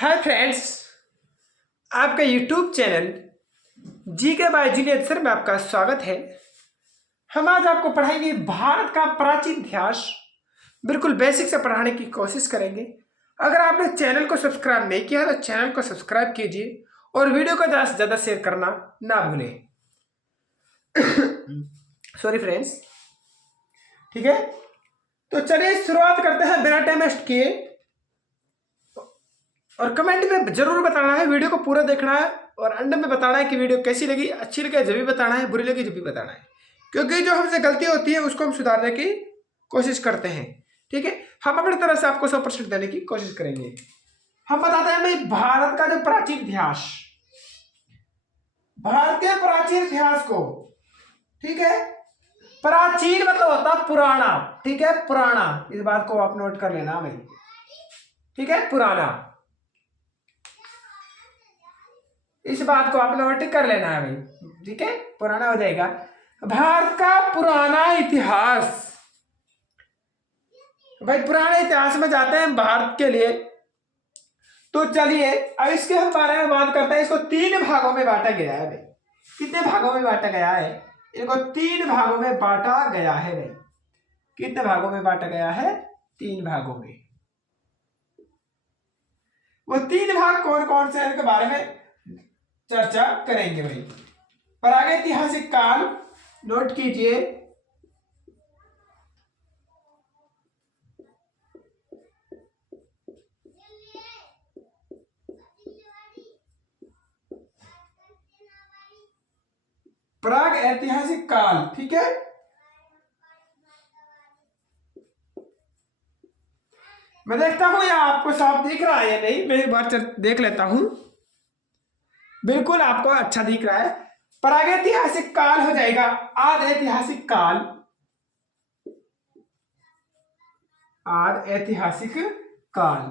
Hi friends, आपका YouTube channel GK by junior sir में आपका स्वागत है। हम आज आपको पढ़ाएंगे भारत का प्राचीन इतिहास। बिल्कुल बेसिक से पढ़ाने की कोशिश करेंगे। अगर आपने चैनल को सब्सक्राइब नहीं किया तो चैनल को सब्सक्राइब कीजिए और वीडियो को ज़्यादा से ज़्यादा शेयर करना ना भूलें। सॉरी फ्रेंड्स, ठीक है। तो चलिए शुरुआत करते हैं बिना टाइम वेस्ट किए। और कमेंट में जरूर बताना है, वीडियो को पूरा देखना है और अंत में बताना है कि वीडियो कैसी लगी। अच्छी लगे जब भी बताना है, बुरी लगी जब भी बताना है, क्योंकि जो हमसे गलती होती है उसको हम सुधारने की कोशिश करते हैं। ठीक है, हम अपनी तरफ से आपको 100% देने की कोशिश करेंगे। हम बताते हैं भाई भारत का जो प्राचीन इतिहास, भारतीय प्राचीन इतिहास को, ठीक है। प्राचीन मतलब होता पुराना, ठीक है, पुराना। इस बात को आप नोट कर लेना भाई, ठीक है, पुराना। इस बात को आप नोट कर लेना है भाई, ठीक है, पुराना हो जाएगा। भारत का पुराना इतिहास, भाई पुराने इतिहास में जाते हैं भारत के लिए। तो चलिए अब इसके हम बारे में बात करते हैं। इसको 3 भागों में बांटा गया है भाई। कितने भागों में बांटा गया है? इनको 3 भागों में बांटा गया है भाई। कितने भागों में बांटा गया है? 3 भागों में। वो 3 भाग कौन कौन से हैं इनके बारे में चर्चा करेंगे भाई। प्रागैतिहासिक काल नोट कीजिए। प्राग ऐतिहासिक काल, ठीक है। मैं देखता हूं या आपको साफ दिख रहा है या नहीं, मैं एक बार देख लेता हूं। बिल्कुल आपको अच्छा दिख रहा है। प्रागैतिहासिक काल हो जाएगा आद ऐतिहासिक काल। आद ऐतिहासिक काल,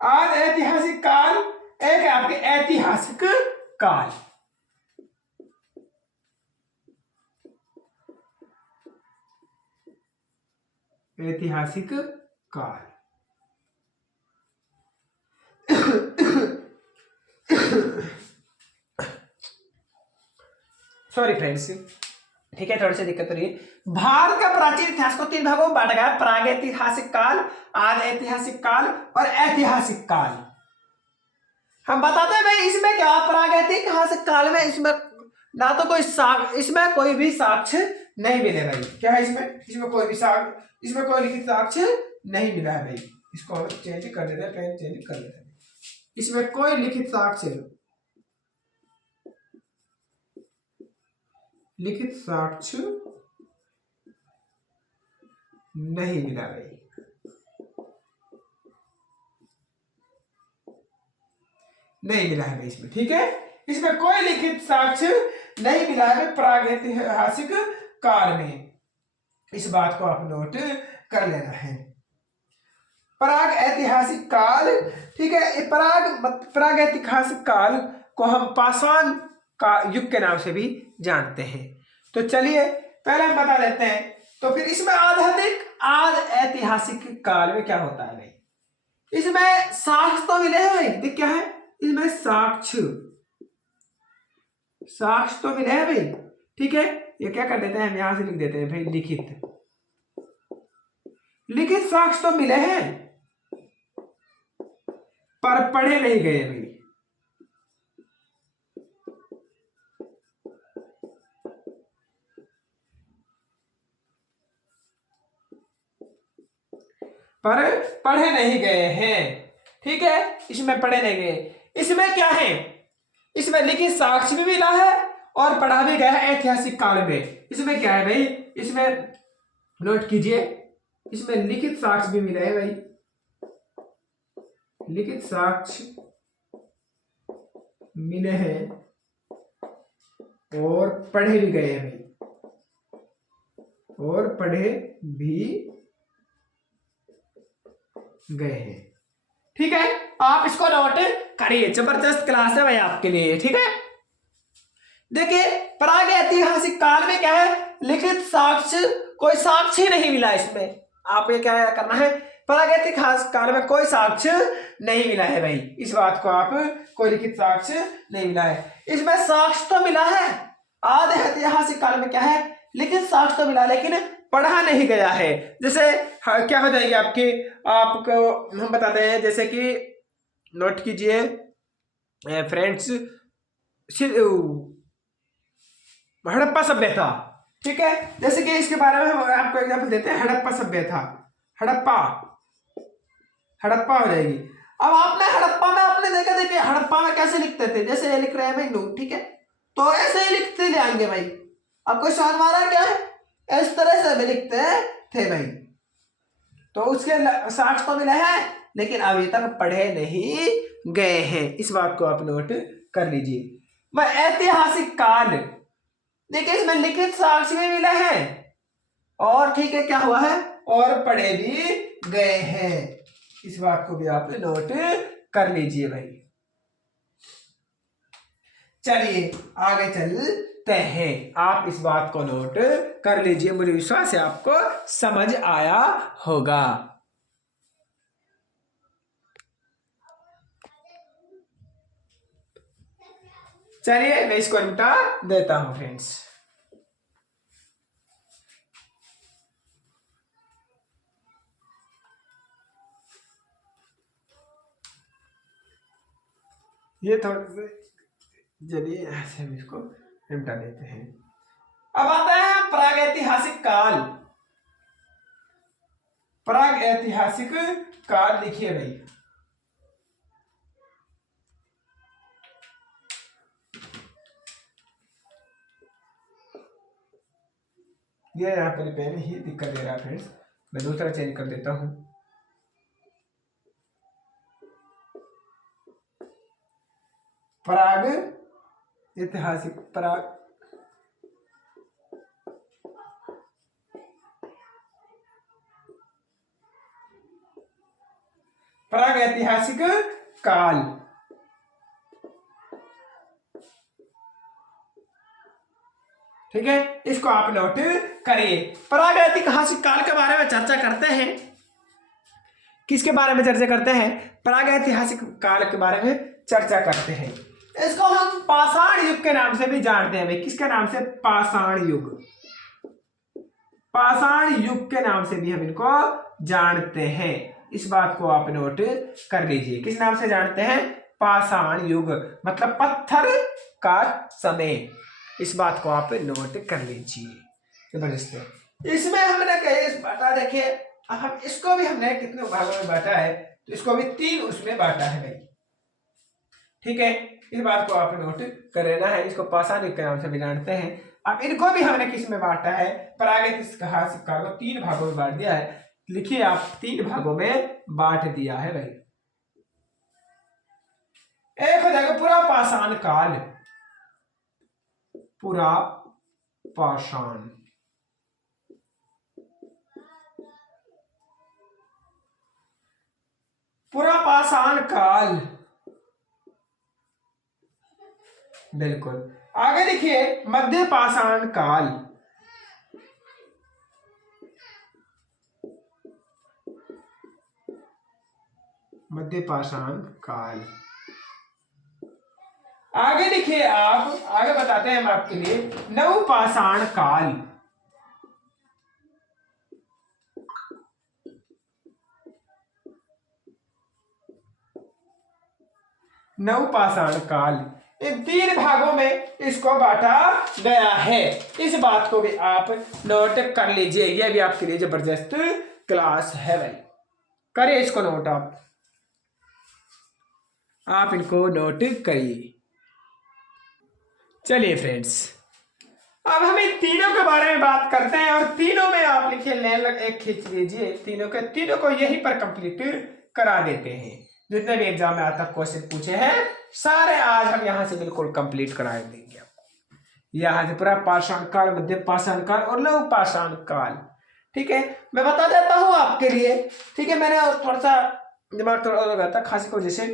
आद ऐतिहासिक काल। एक है आपके ऐतिहासिक काल। ऐतिहासिक काल सॉरी फ्रेंड्स, ठीक है, थोड़ी सी दिक्कत हो रही है। भारत का प्राचीन इतिहास को 3 भागों में बांटा गया: प्रागैतिहासिक काल, आद ऐतिहासिक काल और ऐतिहासिक काल। हम बताते हैं भाई इसमें क्या, प्रागैतिहासिक काल में इसमें ना तो कोई इसमें कोई भी साक्ष्य नहीं मिले भाई। क्या है इसमें कोई भी इसमें कोई लिखित साक्ष्य नहीं मिला है भाई। इसको हम चेंज कर देते हैं, पेन चेंज कर देते हैं। इसमें कोई लिखित साक्ष्य नहीं मिला भाई। नहीं मिला है भाई इसमें, ठीक है। इसमें कोई लिखित साक्ष्य नहीं मिला है प्रागैतिहासिक काल में। इस बात को आप नोट कर लेना है। प्राग ऐतिहासिक काल, ठीक है। प्रागैतिहासिक काल को हम पाषाण का युग के नाम से भी जानते हैं। तो चलिए पहले हम बता लेते हैं। तो फिर इसमें आद ऐतिहासिक काल में क्या होता है भाई? इसमें साक्ष्य तो मिले हैं भाई। देख क्या है इसमें, साक्ष्य तो मिले हैं भाई, ठीक है। ये क्या कर देते हैं हम, यहां से लिख देते हैं भाई लिखित साक्ष्य तो मिले हैं पर पढ़े नहीं गए भाई। पर पढ़े नहीं गए हैं, ठीक है। इसमें पढ़े नहीं गए। इसमें क्या है, इसमें लिखित साक्ष्य भी मिला है और पढ़ा भी गया है ऐतिहासिक काल में। इसमें क्या है भाई, इसमें नोट कीजिए, इसमें लिखित साक्ष्य भी मिला है भाई। लिखित साक्ष्य मिले हैं और पढ़े भी गए हैं भाई, और पढ़े भी गए हैं, ठीक है। आप इसको नोट करिए, जबरदस्त क्लास है भाई आपके लिए, ठीक है। देखिए प्राग ऐतिहासिक काल में क्या है, लिखित साक्ष्य, कोई साक्ष्य नहीं मिला इसमें। आप ये क्या करना है, प्राग ऐतिहासिक काल में कोई साक्ष्य नहीं मिला है भाई, इस बात को आप, कोई लिखित साक्ष्य नहीं मिला है। इसमें साक्ष्य तो मिला है, आधे ऐतिहासिक काल में क्या है, लिखित साक्ष्य तो मिला लेकिन पढ़ा नहीं गया है। जैसे क्या हो जाएगी आपकी, आपको हम बताते हैं, जैसे कि नोट कीजिए फ्रेंड्स, हड़प्पा सभ्यता, ठीक है। जैसे कि इसके बारे में हम आपको एग्जांपल देते हैं, हड़प्पा सभ्यता, हड़प्पा, हड़प्पा हो जाएगी। अब आपने हड़प्पा में आपने देखा, देखिए हड़प्पा में कैसे लिखते थे, जैसे ये लिख रहे हैं मैं, ठीक है, तो ऐसे ही लिखते जाएंगे भाई। आपको समझ में आ रहा है क्या है, इस तरह से भी लिखते थे भाई। तो उसके साक्ष्य तो मिले हैं लेकिन अभी तक पढ़े नहीं गए हैं, इस बात को आप नोट कर लीजिए। वह ऐतिहासिक काल, देखिए इसमें लिखित साक्ष्य भी मिले हैं और ठीक है क्या हुआ है, और पढ़े भी गए हैं, इस बात को भी आप नोट कर लीजिए भाई। चलिए आगे चलते हैं, आप इस बात को नोट कर लीजिए, मुझे विश्वास है आपको समझ आया होगा। चलिए मैं इसको मिटा देता हूं फ्रेंड्स। ये थोड़ा सा, चलिए ऐसे हम इसको निपटा देते हैं। अब आता है प्राग ऐतिहासिक काल। प्राग ऐतिहासिक काल लिखिए भाई, ये यहाँ पर पेन ही दिक्कत दे रहा है फ्रेंड्स, मैं दूसरा चेंज कर देता हूं। प्राग ऐतिहासिक, प्राग प्राग ऐतिहासिक काल, ठीक है, इसको आप नोट करिए। प्राग ऐतिहासिक काल के बारे में चर्चा करते हैं, किसके बारे में चर्चा करते हैं, प्राग ऐतिहासिक काल के बारे में चर्चा करते हैं। इसको हम पाषाण युग के नाम से भी जानते हैं भाई, किसके नाम से, पाषाण युग, पाषाण युग के नाम से भी हम इनको जानते हैं, इस बात को आप नोट कर लीजिए। किस नाम से जानते हैं, पाषाण युग, मतलब पत्थर का समय, इस बात को आप नोट कर लीजिए। जबरदस्त है। इसमें हमने कहे बांटा, देखिए हम इसको भी हमने कितने भागों में बांटा है, तो इसको भी 3 उसमें बांटा है भाई, ठीक है, इस बात को आप नोट कर लेना है। इसको पाषाण युग के नाम से भी जानते हैं। अब इनको भी हमने किस में बांटा है, प्रागैतिहासिक काल को 3 भागों में बांट दिया है। लिखिए आप, 3 भागों में बांट दिया है भाई। एक हो जाएगा पूरा पाषाण काल, पूरा पाषाण, पूरा पाषाण काल, बिल्कुल। आगे लिखिए मध्य पाषाण काल, मध्य पाषाण काल। आगे लिखिए आप, आगे बताते हैं हम आपके लिए, नव पाषाण काल, नव पाषाण काल। इन 3 भागों में इसको बांटा गया है, इस बात को भी आप नोट कर लीजिए। यह भी आपके लिए जबरदस्त क्लास है भाई, करिए इसको नोट, आप इनको नोट करिए। चलिए फ्रेंड्स, अब हम इन तीनों के बारे में बात करते हैं, और तीनों में आप लिखिए एक खींच लीजिए, तीनों के तीनों को यहीं पर कंप्लीट करा देते हैं। जितने भी एग्जाम में आज तक क्वेश्चन पूछे हैं सारे आज हम यहाँ से बिल्कुल कंप्लीट करा देंगे आपको। यहाँ से पूरा पाषाण काल, मध्य पाषाण काल और लघु पाषाण काल, ठीक है। मैं बता देता हूँ आपके लिए, ठीक है, मैंने थोड़ा सा दिमाग थोड़ा लगा था खांसी की वजह से।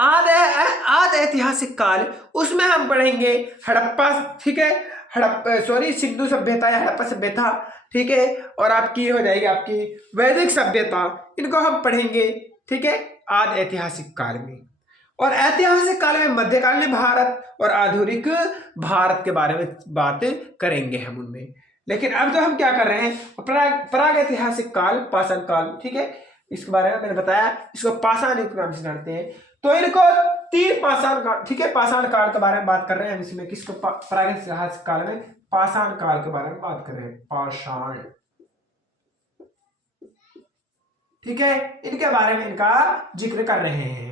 आद ऐतिहासिक काल, उसमें हम पढ़ेंगे हड़प्पा, ठीक है, सिंधु सभ्यता या हड़प्पा सभ्यता, ठीक है, और आपकी हो जाएगी आपकी वैदिक सभ्यता, इनको हम पढ़ेंगे, ठीक है, आद ऐतिहासिक काल में। और ऐतिहासिक काल में मध्यकालीन भारत और आधुनिक भारत के बारे में बात करेंगे हम उनमें। लेकिन अब जो हम क्या कर रहे हैं, प्राग ऐतिहासिक काल, पाषाण काल, ठीक है, इसके बारे में मैंने बताया, इसको पाषाण युग नाम से जानते हैं। तो इनको 3 पाषाण काल, ठीक है, पाषाण काल के बारे में बात कर रहे हैं हम इसमें। किसको? प्राग ऐतिहासिक काल में पाषाण काल के बारे में बात कर रहे हैं, पाषाण, ठीक है, इनके बारे में इनका जिक्र कर रहे हैं।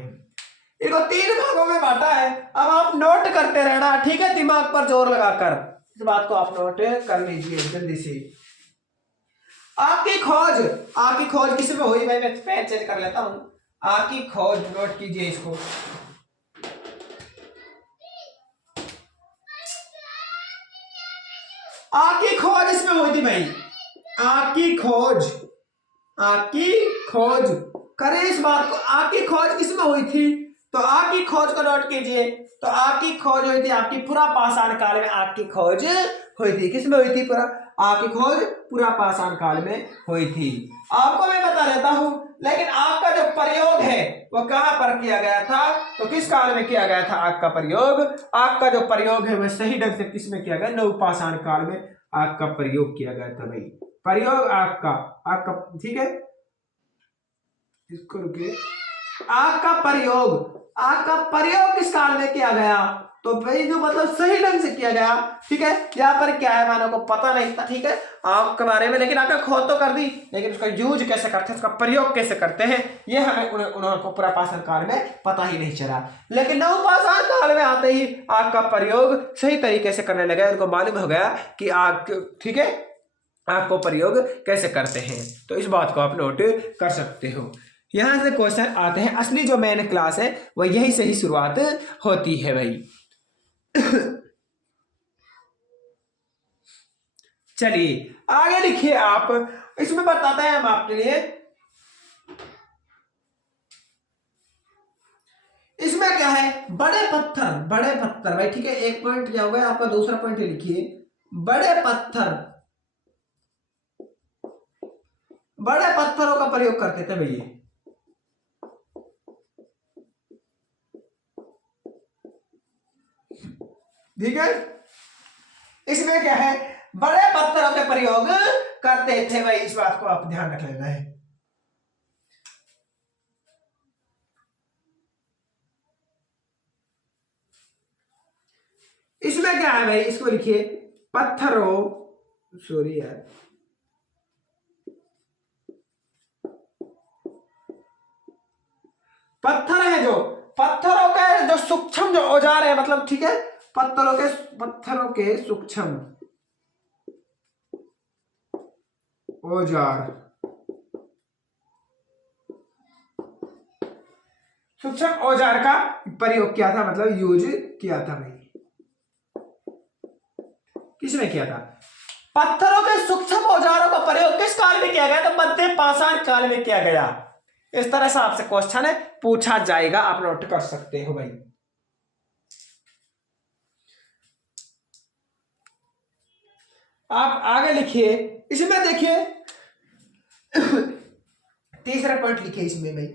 इनको 3 भागों में बांटा है। अब आप नोट करते रहना, ठीक है, दिमाग पर जोर लगाकर इस बात को आप नोट कर लीजिए जल्दी से। आपकी खोज किस में हुई? भाई मैं पेन चेंज कर लेता हूं। आपकी खोज, नोट कीजिए इसको। आपकी खोज इसमें हुई थी भाई, आपकी खोज करें इस बात को। आपकी खोज किसमें हुई थी? तो आपकी खोज को नोट कीजिए। तो आपकी खोज हुई थी आपकी पूरा पाषाण काल में, आपकी खोज हुई थी। किसमें हुई थी? आपकी खोज पूरा पाषाण काल में हुई थी। आपको मैं बता देता हूं, लेकिन आपका जो प्रयोग है वो कहां पर किया गया था? तो किस काल में किया गया था आपका प्रयोग? आपका जो प्रयोग है वह सही ढंग से किसमें किया गया? नवपाषाण काल में आपका प्रयोग किया गया था भाई। प्रयोग आपका ठीक है, इसको रुकिए। आपका प्रयोग किस काल में किया गया? तो भाई जो मतलब सही ढंग से किया गया, ठीक है। यहाँ पर क्या है, मानव को पता नहीं था, ठीक है, आपके बारे में, लेकिन आपने खोज तो कर दी, लेकिन उसका यूज कैसे करते हैं, उसका प्रयोग कैसे करते हैं, ये हमें उनको पूरा पाषाण काल में पता ही नहीं चला। लेकिन नवपाषाण काल में आते ही आपका प्रयोग सही तरीके से करने लगा, उनको मालूम हो गया कि आप, ठीक है, आपको प्रयोग कैसे करते हैं। तो इस बात को आप नोट कर सकते हो। यहां से क्वेश्चन आते हैं। असली जो मेन क्लास है वह यही से ही शुरुआत होती है भाई। चलिए आगे लिखिए आप। इसमें बताते हैं हम आपके लिए, इसमें क्या है, बड़े पत्थर भाई, ठीक है, एक पॉइंट क्या होगा आपका, दूसरा पॉइंट लिखिए। बड़े पत्थरों का प्रयोग करते थे भैया, ठीक है। इसमें क्या है, बड़े पत्थरों के प्रयोग करते थे भाई, इस बात को आप ध्यान रख लेना है। इसमें क्या है भाई, इसको लिखिए, सॉरी यार, पत्थर है जो, पत्थरों के जो सूक्ष्म जो औजार है, मतलब ठीक है, पत्थरों के सूक्ष्म औजार, का प्रयोग किया था, मतलब यूज किया था भाई। किसमें किया था? पत्थरों के सूक्ष्म औजारों का प्रयोग किस काल में किया गया? तो मध्य पाषाण काल में किया गया। इस तरह से आपसे क्वेश्चन है पूछा जाएगा, आप नोट कर सकते हो भाई। आप आगे लिखिए। इसमें देखिए तीसरा पॉइंट लिखिए इसमें भाई,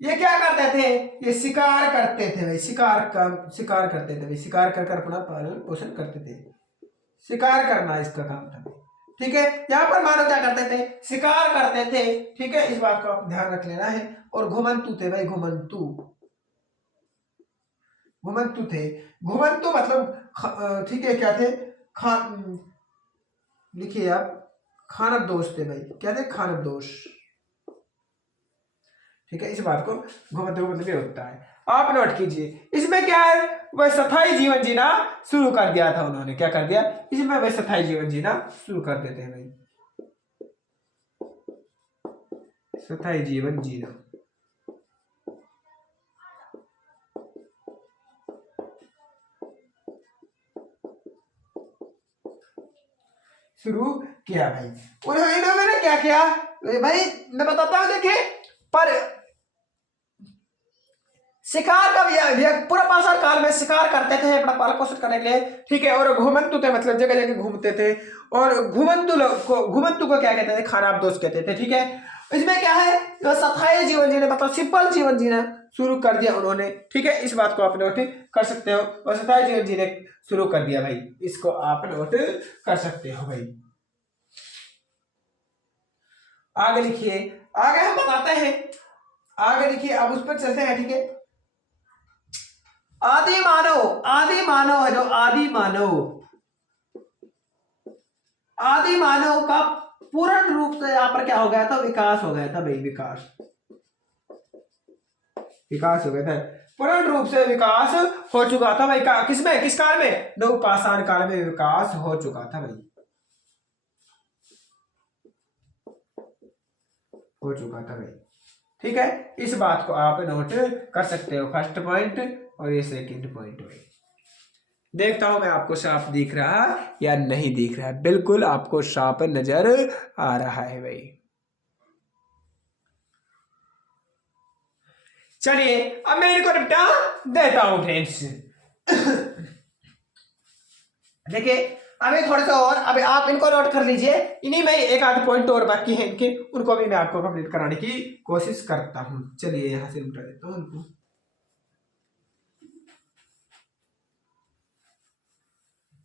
ये क्या करते थे? ये शिकार करते थे भाई, शिकार करते थे भाई, शिकार कर अपना पालन पोषण करते थे, शिकार करना इसका काम था, ठीक है। यहाँ पर मानव क्या करते थे? शिकार करते थे, ठीक है, इस बात को आप ध्यान रख लेना है। और घुमंतु थे भाई, घुमंतु थे। घुमंतु मतलब ठीक है, क्या थे? लिखिए आप, खानब दोष थे भाई। क्या थे? खानब दोष, ठीक है। इस बात को घुमंतु मतलब ये होता है, आप नोट कीजिए। इसमें क्या है, वह स्थायी जीवन जीना शुरू कर दिया था उन्होंने। क्या कर दिया? इसमें वह स्थायी जीवन जीना शुरू कर देते हैं भाई, स्थायी जीवन जीना शुरू किया भाई। इन्होंने क्या किया भाई, मैं बताता हूं, देखिए, पर शिकार का पूरा पाषाण काल में शिकार करते थे अपना पालन पोषण करने के लिए, ठीक है। और घुमंतु थे, मतलब जगह जगह घूमते थे। और घुमंतु को क्या कहते थे, खानाबदोश कहते थे, ठीक है। इसमें क्या है, तो स्थायी जीवन जीने, मतलब सिंपल जीवन जीना शुरू कर दिया उन्होंने, ठीक है। इस बात को आप नोट कर सकते हो, और स्थायी जीवन जीने शुरू कर दिया भाई, इसको आप नोट कर सकते हो भाई। आगे लिखिए, आगे हम बताते हैं, आगे लिखिए, अब उस पर चलते हैं, ठीक है। आदि मानव, आदि मानव है जो आदि मानव, आदि मानव का पूर्ण रूप से यहाँ पर क्या हो गया था, विकास हो गया था भाई, विकास, विकास हो गया था, पूर्ण रूप से विकास हो चुका था भाई। किसमें, किस काल में, नवपाषाण काल में विकास हो चुका था भाई, हो चुका था भाई, ठीक है। इस बात को आप नोट कर सकते हो, फर्स्ट पॉइंट और ये सेकंड पॉइंट भाई। देखता हूं मैं आपको साफ दिख रहा या नहीं दिख रहा है, बिल्कुल आपको साफ नजर आ रहा है भाई। चलिए अब मैं इनको निपटा देता हूं फ्रेंड्स। देखिए अभी थोड़े से और, अभी आप इनको नोट कर लीजिए, इन्हीं में एक आध पॉइंट और बाकी है इनके, उनको भी मैं आपको कंप्लीट कराने की कोशिश करता हूं। चलिए यहां से निपटा देता हूं उनको।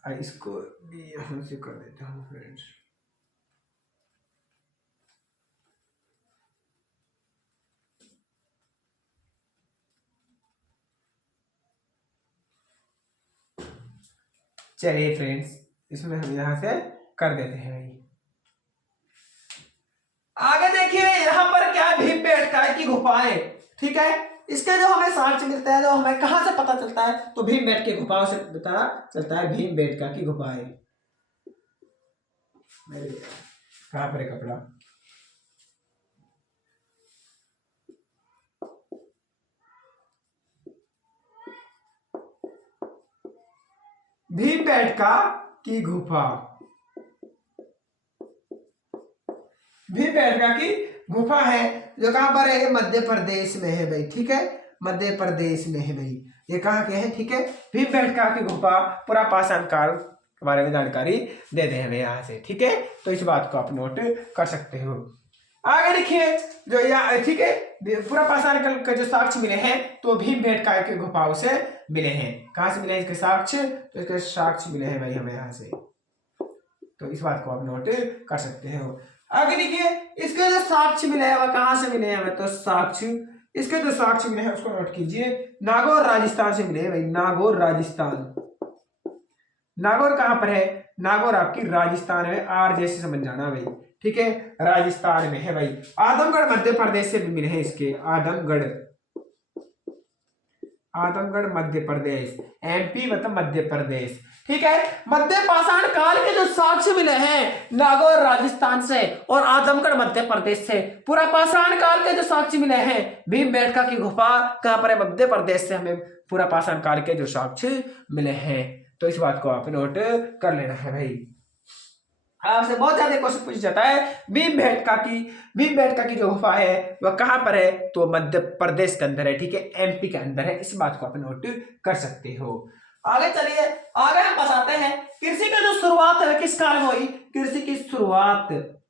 इसको भी यहां से कर देता हूं फ्रेंड्स। चलिए फ्रेंड्स, इसमें हम यहां से कर देते हैं भाई। आगे देखिए यहां पर क्या है, भीमबेटका की गुफाएं, ठीक है। इसके जो हमें साक्ष्य मिलते हैं, जो हमें कहां से पता चलता है, तो भीमबेटका की गुफाओं से पता चलता है, भीमबेटका की गुफाएं। कहां पर है कपड़ा, भीमबेटका की गुफा, भीमबेटका की गुफा है जो कहां पर है, मध्य प्रदेश में है भाई, ठीक है। मध्य प्रदेश में है भाई, ये कहां के हैं, ठीक है। भीमबेटका की गुफा पूरा पाषाण काल के बारे में जानकारी देते हैं यहाँ से, ठीक है। तो इस बात को आप नोट कर सकते हो। आगे देखिए जो यहाँ, ठीक है, पूरा पाषाण काल के जो साक्ष्य मिले हैं, तो भीमबेटका की गुफाओं से मिले हैं। कहां से मिले इसके साक्ष्य, तो इसके साक्ष्य मिले हैं भाई हमें यहाँ से, तो इस बात को आप नोट कर सकते हो। आगे देखिए इसके जो साक्ष्य मिले हैं वह कहां से मिले हैं हमें, तो साक्ष्य, इसके जो साक्ष्य मिले हैं उसको नोट कीजिए, नागौर राजस्थान से मिले हैं भाई, नागौर राजस्थान। नागौर कहां पर है, नागौर आपकी राजस्थान में, आर जैसे समझ जाना भाई, ठीक है, राजस्थान में है भाई। आदमगढ़ मध्य प्रदेश से भी मिले हैं इसके, आदमगढ़, आदमगढ़ मध्य प्रदेश, एमपी मतलब मध्य प्रदेश, ठीक है। मध्य पाषाण काल के जो साक्ष्य मिले हैं नागौर राजस्थान से और आदमगढ़ मध्य प्रदेश से, पूरा पाषाण काल के जो साक्ष्य मिले हैं, भीमबेटका की गुफा कहां पर है, मध्य प्रदेश से हमें पूरा पाषाण काल के जो साक्ष्य मिले हैं, तो इस बात को आप नोट कर लेना है भाई। आपसे बहुत ज्यादा क्वेश्चन पूछ जाता है, भीमबेटका की जो गुफा है वह कहां पर है, तो मध्य प्रदेश के अंदर है, ठीक है, एमपी के अंदर है। इस बात को आप नोट कर सकते हो। आगे चलिए, आगे हम बताते हैं कृषि की जो शुरुआत है किस काल में हुई, कृषि की शुरुआत,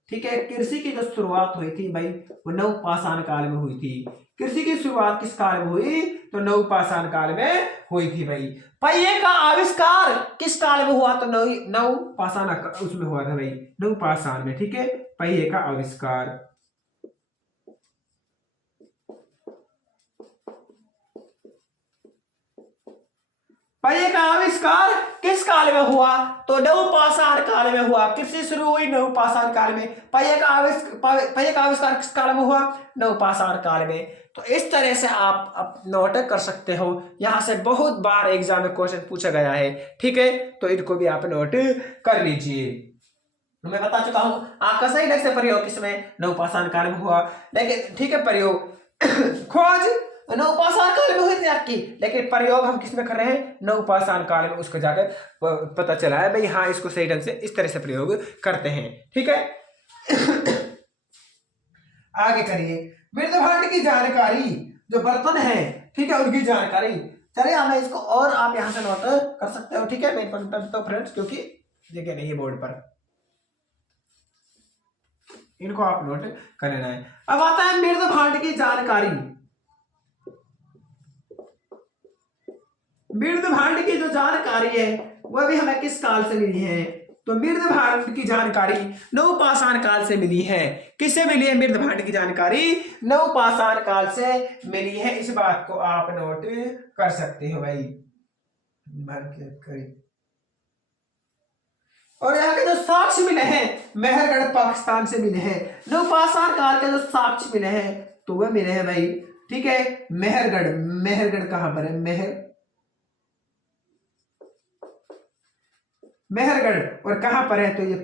ठीक है, कृषि की जो शुरुआत हुई थी भाई वो नवपाषाण काल में हुई थी। कृषि की शुरुआत किस काल में हुई, तो नवपाषाण काल में हुई थी भाई। पहिए का आविष्कार किस काल में हुआ, तो नवपाषाण उसमें हुआ था भाई, नवपाषाण में, ठीक है, पहिए का आविष्कार। पहिए का आविष्कार किस काल में हुआ, तो नवपाषाण काल में हुआ। कृषि शुरू हुई नवपाषाण काल में, पहिए का आविष्कार किस काल में हुआ, नवपाषाण काल में। तो इस तरह से आप नोट कर सकते हो, यहां से बहुत बार एग्जाम में क्वेश्चन पूछा गया है, ठीक है। तो इनको भी आप नोट कर लीजिए। मैं बता चुका हूं आपका सही ढंग से प्रयोग किसमें, नवपाषाण काल में हुआ, लेकिन ठीक है, प्रयोग खोज नवपाषाण काल में हुई थी आपकी, लेकिन प्रयोग हम किस में कर रहे हैं, नवपाषाण काल में। उसको जाकर पता चला है भाई, हाँ इसको सही ढंग से इस तरह से प्रयोग करते हैं, ठीक है। आगे करिए, मृदभांड की जानकारी, जो बर्तन है ठीक है, उनकी जानकारी। चलिए हमें इसको और आप यहाँ से नोट कर सकते हो, ठीक है। मैं पढ़ता हूं फ्रेंड्स, क्योंकि देखिए नहीं है बोर्ड पर, इनको आप नोट कर लेना है। अब आता है मृदभांड की जानकारी। मृदभांड की जो जानकारी है वह भी हमें किस काल से मिली है? तो मृदभांड की जानकारी नवपाषाण काल से मिली है। किससे मिली है मृदभांड की जानकारी? नवपाषाण काल से मिली है। इस बात को आप नोट कर सकते हो भाई। और यहाँ के जो साक्ष्य मिले हैं मेहरगढ़ पाकिस्तान से मिले हैं। नवपाषाण काल के जो साक्ष्य मिले हैं तो वह मिले हैं भाई, ठीक है, मेहरगढ़। मेहरगढ़ कहां पर है? मेहरगढ़। और कहां पर है? तो ये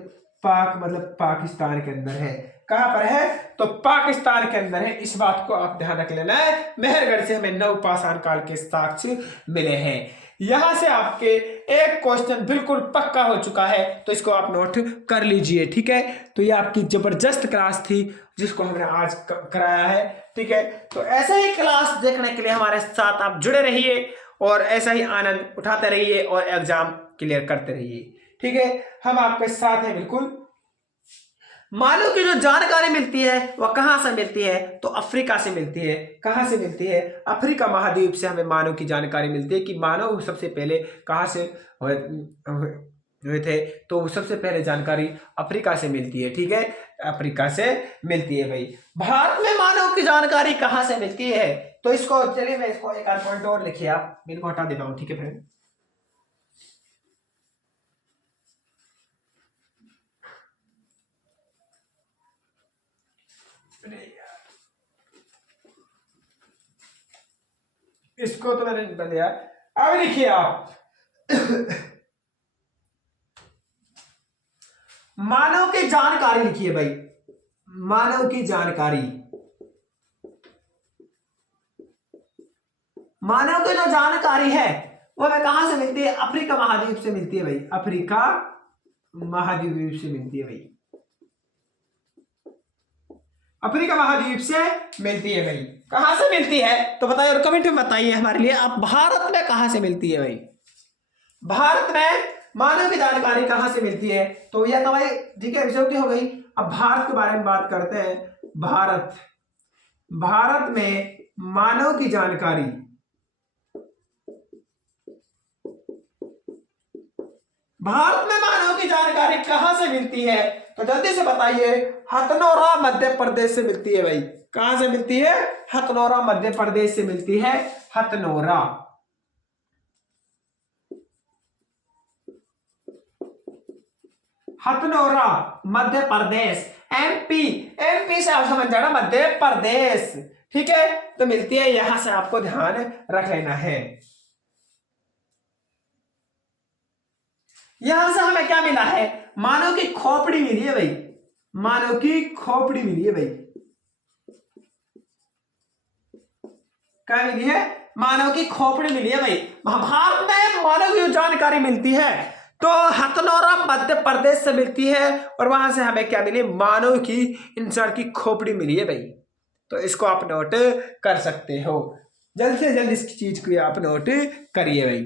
पाक मतलब पाकिस्तान के अंदर है। कहां पर है? तो पाकिस्तान के अंदर है। इस बात को आप ध्यान रख लेना है। मेहरगढ़ से हमें नवपाषाण काल के साक्ष्य मिले हैं। यहां से आपके एक क्वेश्चन बिल्कुल पक्का हो चुका है, तो इसको आप नोट कर लीजिए, ठीक है। तो ये आपकी जबरदस्त क्लास थी जिसको हमने आज कराया है, ठीक है। तो ऐसे ही क्लास देखने के लिए हमारे साथ आप जुड़े रहिए और ऐसा ही आनंद उठाते रहिए और एग्जाम क्लियर करते रहिए, ठीक है। हम आपके साथ हैं बिल्कुल। मानव की जो जानकारी मिलती है वह कहां से मिलती है? तो अफ्रीका से मिलती है। कहां से मिलती है? अफ्रीका महाद्वीप से हमें मानव की जानकारी मिलती है कि मानव सबसे पहले कहां से हुए थे। तो सबसे पहले जानकारी अफ्रीका से मिलती है, ठीक है, अफ्रीका से मिलती है भाई। भारत में मानव की जानकारी कहां से मिलती है? तो इसको चलिए मैं इसको एक आध पॉइंट और लिखिए आप, मैं इनको हटा देता हूं, ठीक है फ्रेंड। इसको तो मैंने बता दिया। अब लिखिए आप मानव की जानकारी लिखिए भाई। मानव की जानकारी, मानव की जो जानकारी है वो हमें कहां से मिलती है? अफ्रीका महाद्वीप से मिलती है भाई। अफ्रीका महाद्वीप से मिलती है भाई। अफ्रीका महाद्वीप से मिलती है भाई। कहां से मिलती है तो बताइए और कमेंट में बताइए हमारे लिए आप, भारत में कहां से मिलती है भाई? भारत में मानव की जानकारी कहां से मिलती है? तो यह तो भाई ठीक है विषय हो गई। अब भारत के बारे में बात करते हैं। भारत, भारत में मानव की जानकारी, भारत में मानव की जानकारी कहां से मिलती है? तो जल्दी से बताइए। हथनोरा मध्य प्रदेश से मिलती है भाई। कहां से मिलती है? हथनोरा मध्य प्रदेश से मिलती है। हथनोरा, हथनोरा मध्य प्रदेश, एमपी। एमपी से आप समझ जाना मध्य प्रदेश, ठीक है। तो मिलती है, यहां से आपको ध्यान रख लेना है। यहां से हमें क्या मिला है? मानव की खोपड़ी मिली है भाई। मानव की खोपड़ी मिली है भाई। क्या मिली है? मानव की खोपड़ी मिली है भाई। भारत में मानव की जानकारी मिलती है तो हथनोरा मध्य प्रदेश से मिलती है और वहां से हमें क्या मिली? मानव की इंसान की खोपड़ी मिली है भाई। तो इसको आप नोट कर सकते हो। जल्द से जल्द इस चीज को आप नोट करिए भाई।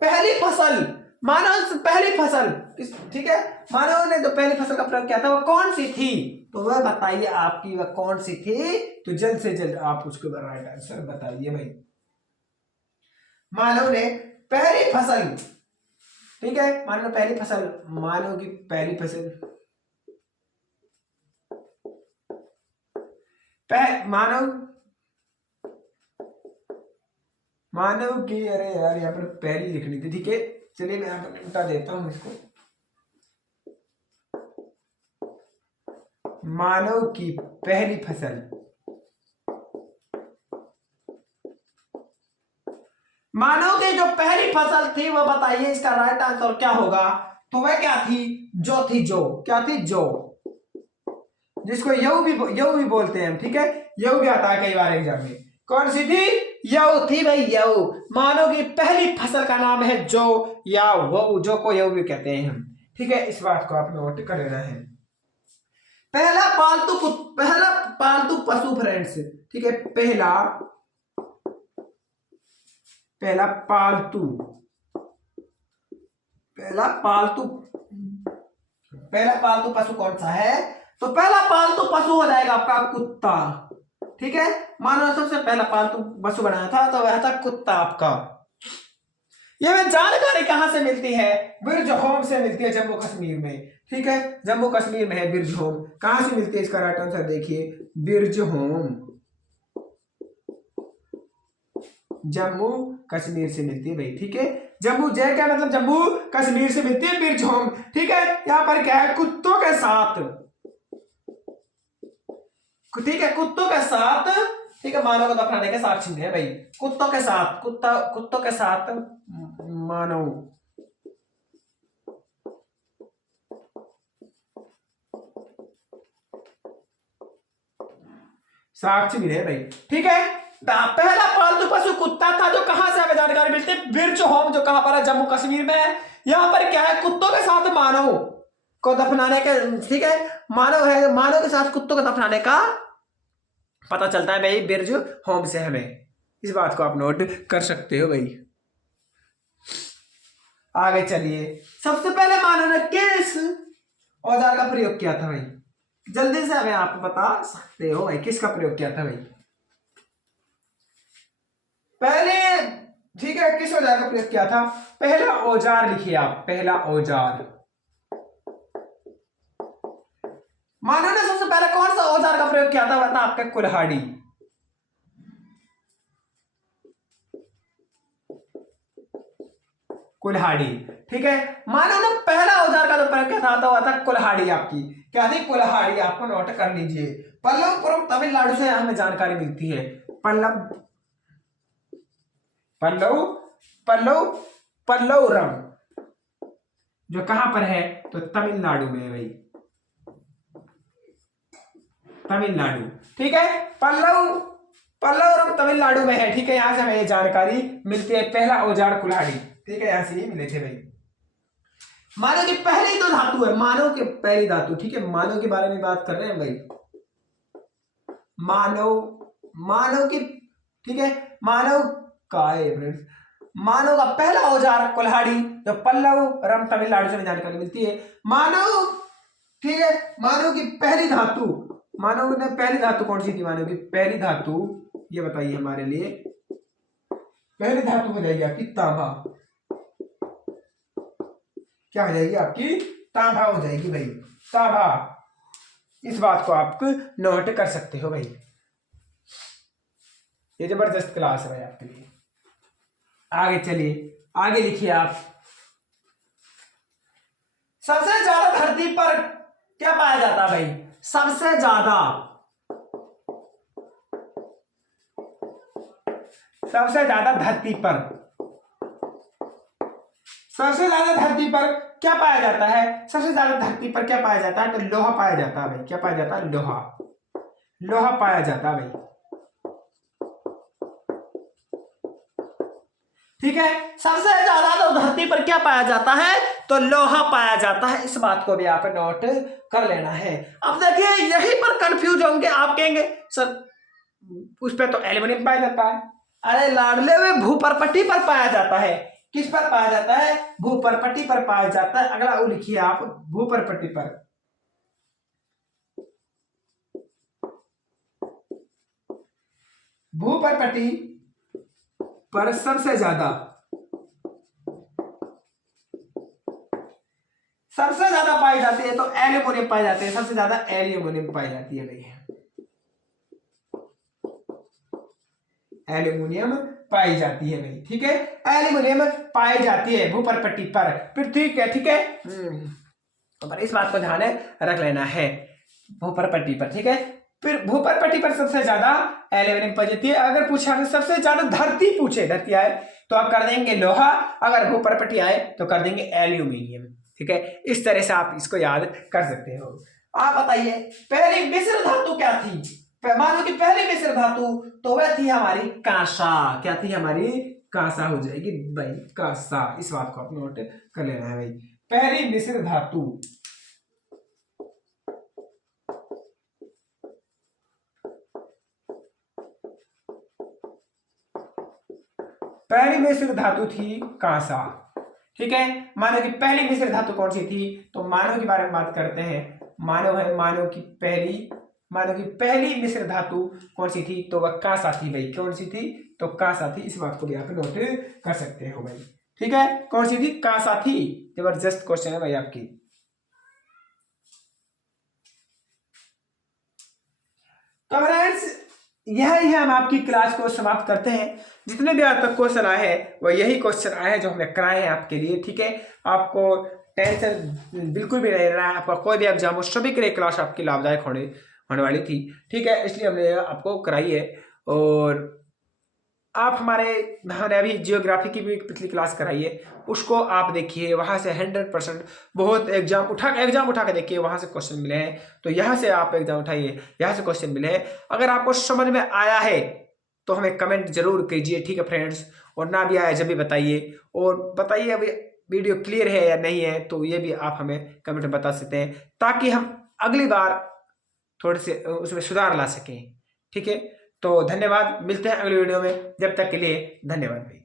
पहली फसल, मानव पहली फसल, ठीक है, मानव ने जो पहली फसल का प्रयोग किया था वो कौन सी थी? तो वह बताइए आपकी वह कौन सी थी? तो जल्द से जल्द आप उसको राइट आंसर बताइए भाई। मानव ने पहली फसल, ठीक है, मानव पहली फसल, मानव की पहली फसल, मानव की, अरे यार यहाँ पर पहली लिखनी थी, ठीक है। चलिए मैं यहाँ पर उल्टा देता हूं इसको। मानव की पहली फसल, मानव की जो पहली फसल थी वह बताइए इसका राइट आंसर क्या होगा? तो वह क्या थी? जो थी, जो क्या थी? जो, जिसको यऊ भी बोलते हैं हम, ठीक है। यऊ भी आता है कई बार एग्जाम में। कौन सी थी? यऊ थी भाई, यऊ। मानव की पहली फसल का नाम है जो या वो, जो को यऊ भी कहते हैं हम, ठीक है। इस बात को आप नोट कर लेना है। पहला पालतू पशु फ्रेंड्स, ठीक है, पहला पालतू पशु कौन सा है? तो पहला पालतू पशु हो जाएगा आपका कुत्ता, ठीक है। मानो सबसे पहला पालतू पशु बनाया था तो वह था कुत्ता आपका। यह जानकारी कहां से मिलती है? बिरज होम से मिलती है, जम्मू कश्मीर में, ठीक है। जम्मू कश्मीर में है बिरज होम। कहां से मिलती है? इसका राइट आंसर देखिए, बिरज होम जम्मू कश्मीर से मिलती है भाई, ठीक है। जम्मू जय क्या मतलब जम्मू कश्मीर से मिलती है बिरज होम, ठीक है। यहां पर क्या है? कुत्तों के साथ, ठीक है, कुत्तों के साथ, ठीक है, मानव को दफनाने के साक्ष्य है भाई। कुत्तों के साथ, कुत्तों के साथ मानव साक्ष्य मिले भाई, ठीक है। पहला पालतू पशु कुत्ता था, जो कहां से हमें जानकारी मिलती है? बिरज होम, जो कहां पर है? जम्मू कश्मीर में है। यहां पर क्या है? कुत्तों के साथ मानव को दफनाने के, ठीक है, मानव है, मानव के साथ कुत्तों को दफनाने का पता चलता है भाई बिरज होम से हमें। इस बात को आप नोट कर सकते हो भाई। आगे चलिए, सबसे पहले मानव ने किस औजार का प्रयोग किया था भाई? जल्दी से हमें आप बता सकते हो भाई, किसका प्रयोग किया था भाई पहले? ठीक है, किस औजार का प्रयोग किया था? पहला औजार लिखिए आप, पहला औजार। मानव ने सबसे पहले कौन सा औजार का प्रयोग किया था? वह था आपका कुल्हाड़ी। कुल्हाड़ी, ठीक है। मानव ने पहला औजार का जो प्रयोग किया था तो वह था कुल्हाड़ी आपकी। क्या थी? कुल्हाड़ी। आपको नोट कर लीजिए। पल्लवपुरम तमिलनाडु से हमें जानकारी मिलती है। पल्लवपुरम जो कहां पर है? तो तमिलनाडु में है भाई, तमिलनाडु, ठीक है। पल्लवपुरम तमिलनाडु में है, ठीक है। यहां से हमें ये जानकारी मिलती है, पहला औजार कुल्हाड़ी, ठीक है, यहां से ही मिले थे भाई। मानव की पहली तो धातु है, मानव की पहली धातु, ठीक है। मानव के बारे में बात कर रहे हैं भाई, मानव की, ठीक है, मानव का है, मानव का पहला औजार कुल्हाड़ी, जो पल्लवपुरम तमिलनाडु से जानकारी मिलती है। मानव, ठीक है, मानव की पहली धातु, मानव ने पहली धातु कौन सी थी? मानव की पहली धातु ये बताइए हमारे लिए। पहली धातु हो जाएगी आपकी तांबा। क्या हो जाएगी आपकी? तांबा हो जाएगी भाई, तांबा। इस बात को आप नोट कर सकते हो भाई। ये जबरदस्त क्लास है भाई आपके लिए। आगे चलिए, आगे लिखिए आप। सबसे ज्यादा धरती पर क्या पाया जाता है भाई? सबसे ज्यादा धरती पर, सबसे ज्यादा धरती पर क्या पाया जाता है? सबसे ज्यादा धरती पर क्या पाया जाता है? तो लोहा पाया जाता है भाई। क्या पाया जाता है? लोहा, लोहा पाया जाता है भाई, ठीक है। सबसे ज्यादा तो धरती पर क्या पाया जाता है? तो लोहा पाया जाता है। इस बात को भी आप नोट कर लेना है। अब देखिए, यहीं पर कंफ्यूज होंगे, आप कहेंगे सर उस पर तो एल्यूमिनियम पाया जाता है। अरे लाडले हुए, भूपरपट्टी पर पाया जाता है। किस पर पाया जाता है? भूपरपट्टी पर पाया जाता है। अगला वो लिखिए आप, भूपरपट्टी पर, भूपरपट्टी पर सबसे ज्यादा पाई जाती है तो एल्यूमिनियम पाई जाती है। सबसे ज्यादा एल्यूमिनियम पाई जाती है भाई, एल्यूमिनियम पाई जाती है भाई, ठीक है। एल्यूमिनियम पाई जाती है भूपरपट्टी पर, फिर ठीक है, ठीक है। तो पर इस बात को ध्यान रख लेना है, भूपरपट्टी पर, ठीक है। फिर भूपरपट्टी पर सबसे ज्यादा एल्यूमिनियम पाई जाती है। अगर पूछा सबसे ज्यादा धरती आए तो आप कर देंगे लोहा, अगर भूपरपट्टी आए तो कर देंगे एल्यूमिनियम, ठीक है। इस तरह से आप इसको याद कर सकते हो। आप बताइए, पहली मिश्र धातु क्या थी? मानो कि पहली मिश्र धातु तो वह थी हमारी कांसा। क्या थी हमारी? कांसा हो जाएगी भाई, कांसा। इस बात को आप नोट कर लेना है भाई। पहली मिश्र धातु पहली मिश्र धातु थी कांसा। ठीक है, मानव की पहली मिश्र धातु कौन सी थी? तो मानव के बारे में बात करते हैं। मानव है, मानव की पहली मिश्र धातु कौन सी थी? तो वह कांसा थी भाई। कौन सी थी? तो कांसा थी। इस बात को भी आप नोट कर सकते हो भाई। ठीक है, कौन सी थी? कांसा थी। जबरदस्त क्वेश्चन है भाई आपकी। तो फ्रेंड्स, यही है, हम आपकी क्लास को समाप्त करते हैं। जितने भी आज तक क्वेश्चन आए हैं वो यही क्वेश्चन आए हैं जो हमने कराए हैं आपके लिए। ठीक है, आपको टेंशन बिल्कुल भी नहीं लेना है। आपका कोई भी एग्जाम हो, सभी के लिए क्लास आपकी लाभदायक होने वाली थी। ठीक है, इसलिए हमने आपको कराई है। और आप हमने अभी जियोग्राफी की भी पिछली क्लास कराई है, उसको आप देखिए। वहां से 100% बहुत एग्जाम उठा के देखिए, वहां से क्वेश्चन मिले हैं। तो यहाँ से आप एग्जाम उठाइए, यहाँ से क्वेश्चन मिले हैं। अगर आपको समझ में आया है तो हमें कमेंट जरूर कीजिए। ठीक है फ्रेंड्स, और ना भी आया जब भी बताइए। और बताइए अभी वीडियो क्लियर है या नहीं है, तो ये भी आप हमें कमेंट में बता सकते हैं, ताकि हम अगली बार थोड़े से उसमें सुधार ला सकें। ठीक है, तो धन्यवाद, मिलते हैं अगली वीडियो में। जब तक के लिए धन्यवाद भाई।